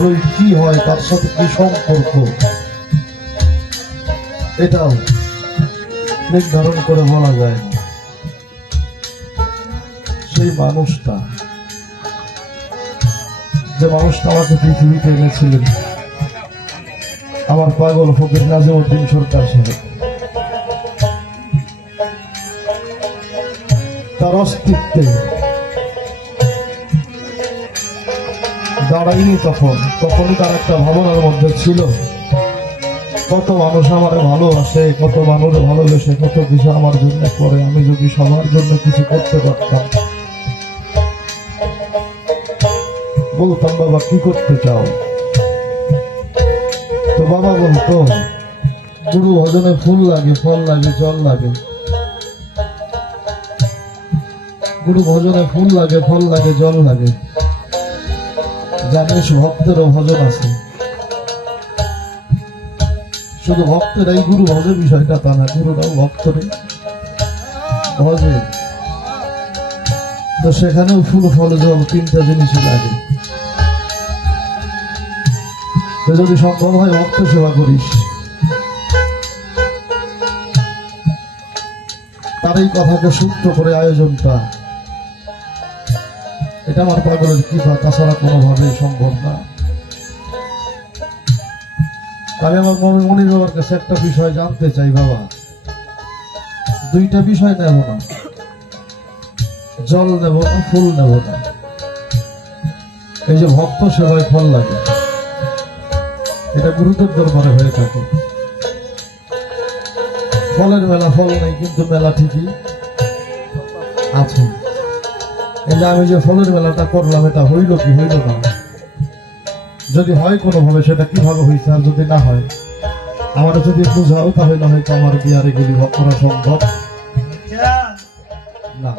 আসলে কি হয়, তার সাথে কি সম্পর্ক, এটাও নির্ধারণ করে বলা যায়। সেই মানুষটা, যে মানুষটা আমাকে পৃথিবীতে এনেছিলেন, আমার পাগল ফকির নাজিমউদ্দিন সরকার সাহেব, তার অস্তিত্বে দাঁড়াইনি তখনই তার একটা ভাবনার মধ্যে ছিল, কত মানুষ আমার ভালোবাসে, কত মানুষ ভালোবেসে কত কিছু আমার জন্য করে, আমি যদি সবার জন্য কিছু করতে পারতাম। বলতাম, বাবা কি করতে চাও? তো বাবা বলতো, গুরু ভজনে ফুল লাগে, ফল লাগে, জল লাগে। গুরু ভজনে ফুল লাগে, ফল লাগে, জল লাগে। জানিস ভক্তেরও ভজন আছে, শুধু ভক্তেরাই গুরু ভজে বিষয়টা তা না, গুরুরাও ভক্তরে ভজে। তো সেখানেও ফুল, ফল, জল তিনটা জিনিসই লাগে। যদি সম্ভব হয় ভক্ত সেবা করিস। তার এই কথাকে সূত্র করে আয়োজনটা, এটা আমার পাগলের কৃপা, তাছাড়া কোনোভাবেই সম্ভব না। আমি আমার মনির বাবার কাছে একটা বিষয় জানতে চাই। বাবা, দুইটা বিষয় নেব না, জল নেব না, ফুল নেব না। এই যে ভক্ত সেবায় ফল লাগে, এটা গুরুদেব দরবারে হয়ে থাকে। ফলের মেলা, ফল নেই কিন্তু মেলা ঠিকই আছে। এই যে আমি যে ফলের মেলাটা করলাম, এটা হইল কি হইল না? যদি হয় কোনোভাবে সেটা কিভাবে হয়েছে, আর যদি না হয় আমার যদি বুঝাও, তাহলে হয়তো আমার বিয়ার এগুলি করা সম্ভব না।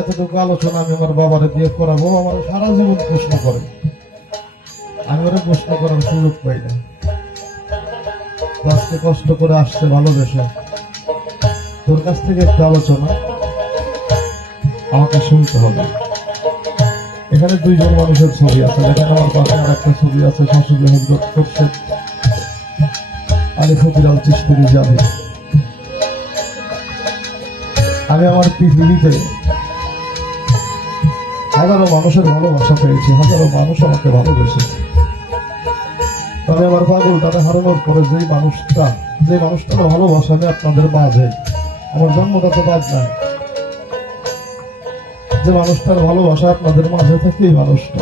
এতটুকু আলোচনা আমি আমার বাবারে দিয়ে করাবো, আমার সারা জীবন প্রশ্ন করে, আমি ওরা প্রশ্ন করার সুযোগ পাই না। আজকে কষ্ট করে আসছে ভালোবেসে, তোর কাছ থেকে একটা আলোচনা আমাকে শুনতে হবে। এখানে দুইজন মানুষের ছবি আছে, এখানে আমার পাশে আর একটা ছবি আছে, শাশুড়ি হজরত খোরশেদ আলী ফকির চিশতি যাবে। আমি আমার পৃথিবীতে হাজারো মানুষের ভালোবাসা পেয়েছি, হাজারো মানুষ আমাকে ভালোবেসেছে। তবে আমার পাগলটাকে হারানোর পরে যে মানুষটার ভালোবাসা নেই আপনাদের মাঝে, আমার জন্মটা তো বাদ নাই, যে মানুষটার ভালোবাসা আপনাদের মাঝে থেকে এই মানুষটা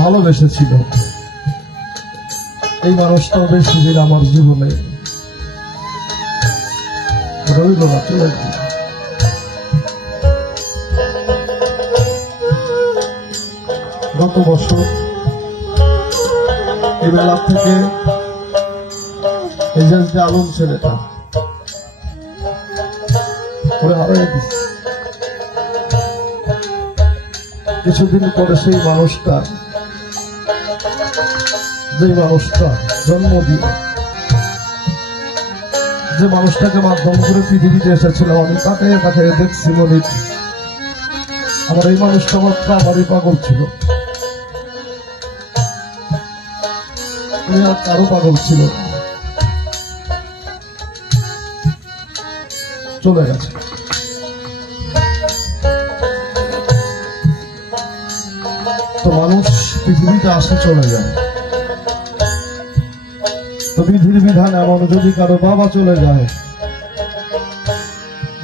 ভালোবেসেছিল, এই মানুষটাও বেশি দিন আমার জীবনে রইল না, চলে গেল। গত বছর এই বেলা থেকে এই যে আলম ছেলেটা কিছুদিন পরে সেই মানুষটা, যে মানুষটা জন্ম দিয়ে, যে মানুষটাকে মাধ্যম করে পৃথিবীতে এসেছিলাম, আমি তাকে দেখছি বলি, আমার এই মানুষটা মাত্র আমারই পাগল ছিল, আর কারো পাগল ছিল, চলে গেছে। তো মানুষ পৃথিবীতে আসে চলে যায়, তো বিধির বিধান এমন, যদি কারো বাবা চলে যায়,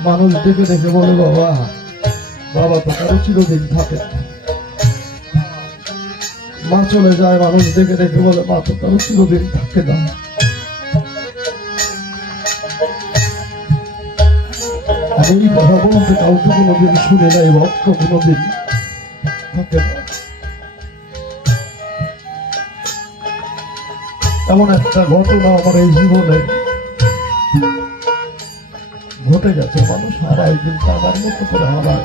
মানুষ দেখে দেখে বলে, বাবা বাবা তো কারো চিরদিন থাকে। মা চলে যায়, মানুষ দেখে দেখে বলে, মা তো কারো চিরদিন থাকে না। আমি এই কথা বলতে কাউকে কোনোদিন শুনে নাই, ভক্ত কোনোদিন থাকে না। এমন একটা ঘটনা আমার এই জীবনে ঘটে গেছে, মানুষ হারায় কিন্তু আমার মতো করে হারায়।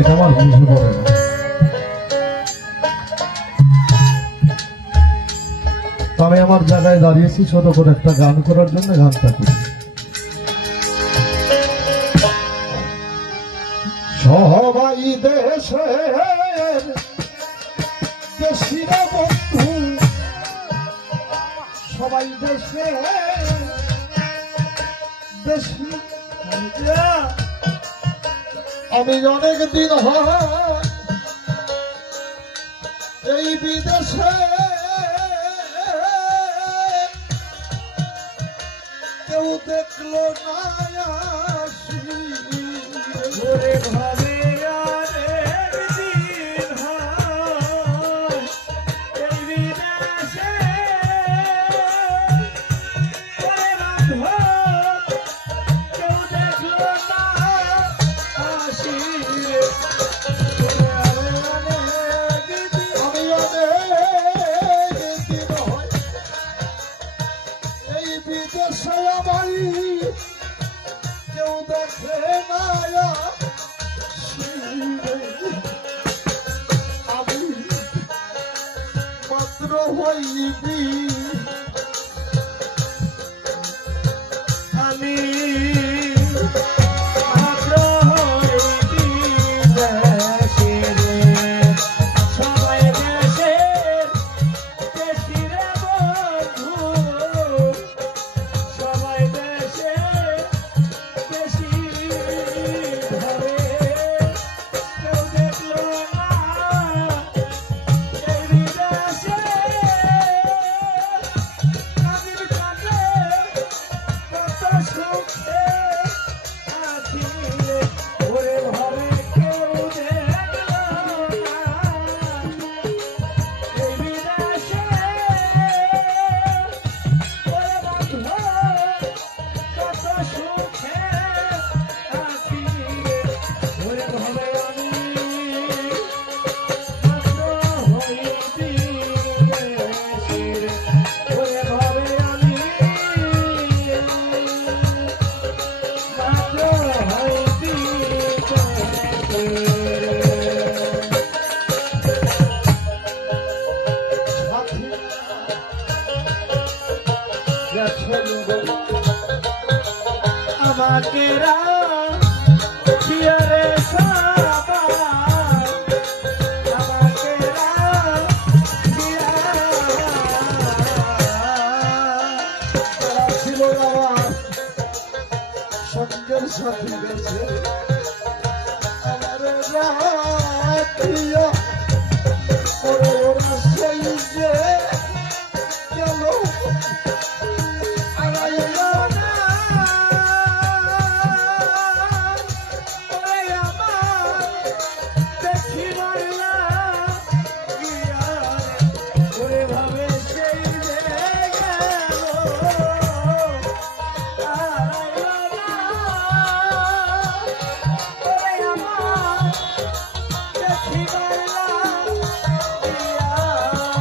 এটা আমার বুঝে পড়ে না। আমি আমার জায়গায় দাঁড়িয়েছি ছোট করে একটা গান করার জন্য, গানটা করি। সবাই দেশের দেশিরা বন্ধু, সবাই দেশে দেশি। আমি অনেক দিন হয় এই বিদেশে, কেউ দেখলো না আসি। ওরে ভাবে অনেক দিন হয় এই বিদেশে, ওরে বান্ধব কেউ দেখলো না আসি। আমি অনেক দিন হয় এই বিদেশে, আমায় কেউ দেখে না আসি। আমি মাত্র হইবি, আমি মাত্র হইবি দেশের, সবাই দেশের দেশিরে বন্ধু, সবাই দেশের দেশি ঘরে, কেউ দেখলো না এই বিদেশে। কাঁদির কাঁদে কত সুখে আছি রে, ওরে ঘরে কেউ দেখলো না এই বিদেশে। ওরে বান্ধব কত সুখে আছি রে, ওরে ঘরে আমি মাত্র হইবি দেশের, ওরে ঘরে আমি মাত্র হইবি দেশের। সাথী গেছে লোক, আমাকে রাখিয়ারে সবাই, আমাকে রাখিয়া। তারা ছিল আমার সঙ্গের সাথী গেছে, আমার রাখিয়া। ওরে ওরা সেই যে গেল, আগাইলো না, ওরে আমার দেখিবার লাগিয়া রে, ওরে ভাবে সেই যে গেল। আগাইলো না, ওরে আমার দেখিবার লাগিয়া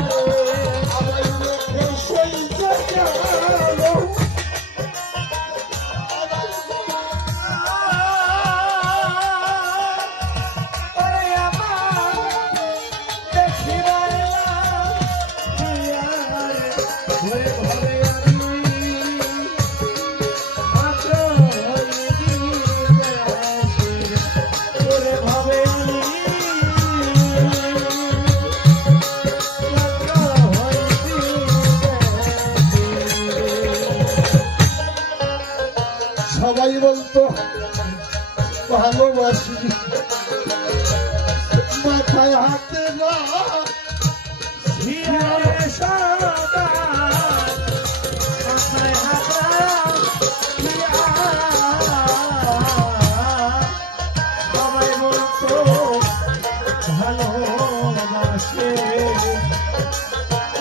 রে। আমার লোকে সেই যে গেল। ওরে আমার দেখিবার লাগিয়া রে, ওরে ভাবে আমি মাত্র হইবি দেশের, ওরে ভাবে আমি মাত্র হইবি দেশের। সবাই বলতো ভালোবাসি, মাথায় হাতে না হিয়ারে সদাই মাথায় হাত রাখিয়া, সবাই বলতো ভালোবাসে,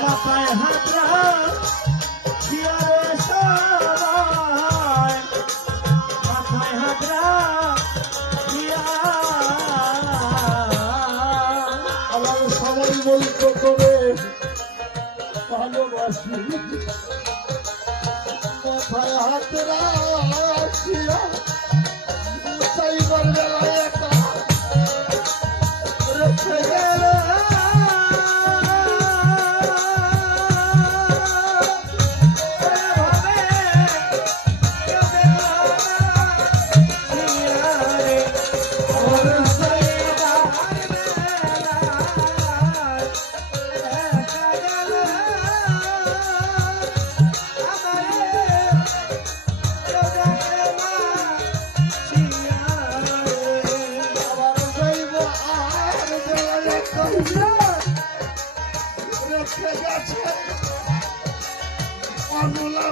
মাথায় হাত রাখিয়া রে সবাই, মাথায় হাত রাখিয়া। আমার সবাই বলতো করে ভালোবাসি, মাথায় হাত রাখিয়া। চাইবার বেলায় একা রেখে গেল। ভাবে কেউ দেখলো না,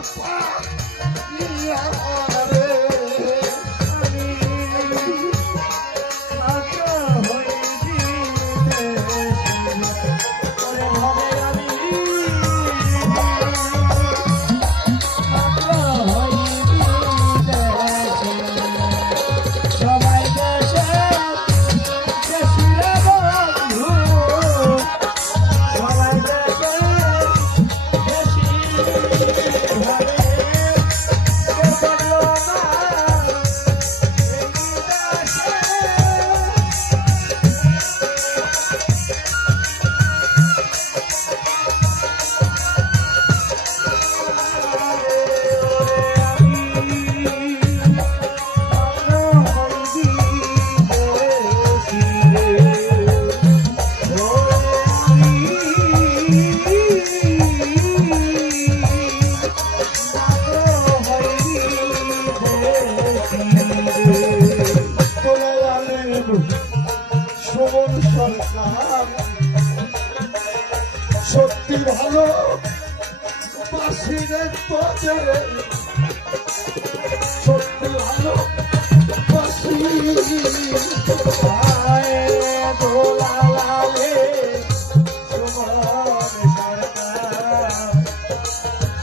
পাইয়া রে আমি মাত্র হইছি দেশি ওরে ভাবে আমি মাত্র হইছি দেশি সবাই দেশে দেশিরে বন্ধু সবাই দেশে দেশি ভাবে কেউ করলো না এই দেশে সুমন সরকার সত্যি ভালো বাসিরে তোদের সত্যি ভালো বাসি দোলালে সুমন সরকার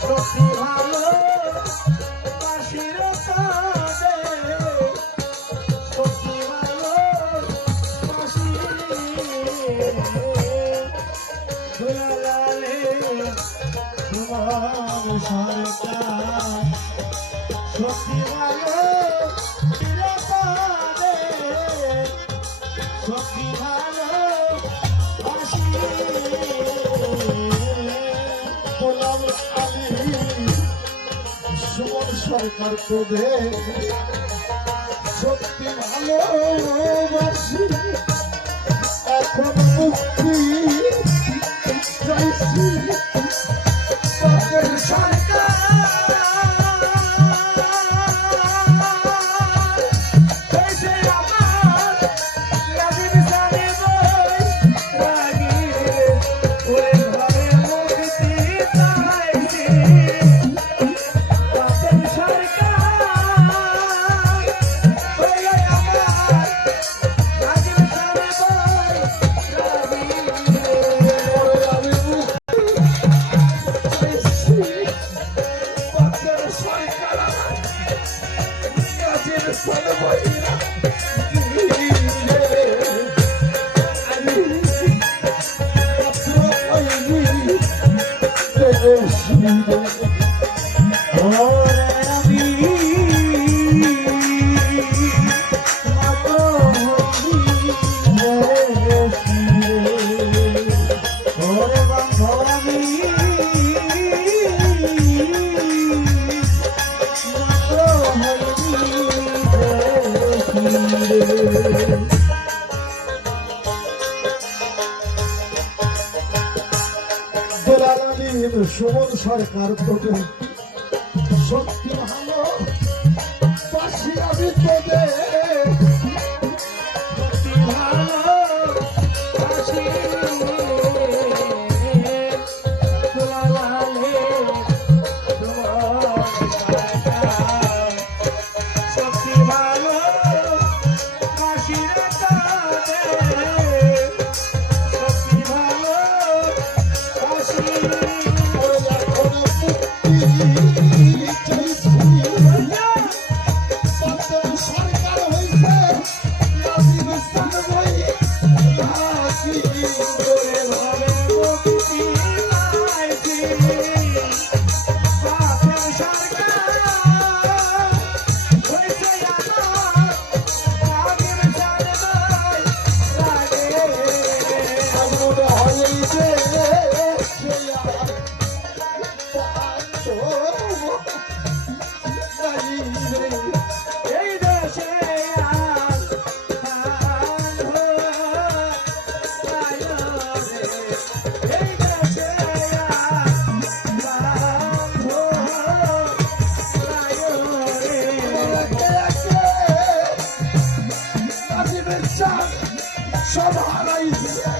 সত্যি ভালো বাসিরে তোদের সত্যি ভালো বাসি দোলালে সুমন সরকার সত্যি ভালো চিরকালে সত্যি ভালো বাসি গোলাম আলী সুমন সরকার তোদের সত্যি ভালোবাসি এখন মুক্তি চাইছি তাদের সরকার হয়েছে আমার রাজীব সানি বই রাগি ওরে ঘরে মুক্তি চাইছি তাদের সরকার হয়ে আমার রাজীব সানি বই রাগি ওরে আমি সুমন সরকার তোদের সত্যি ভালো বাসি আমি তোদের সত্যি ভালো বাসি দোলালে সত্যি ভালো বাসি রে তোদের সত্যি ভালো বাসি সরকার হয়েছে রাজীব সানি ভাবে মুক্তি পাইছি বাপের সরকার হয়েছে আমার রাজীব সানি লাগে আমুদ হইছে এই দেশে এই দেশে সব হারাইছে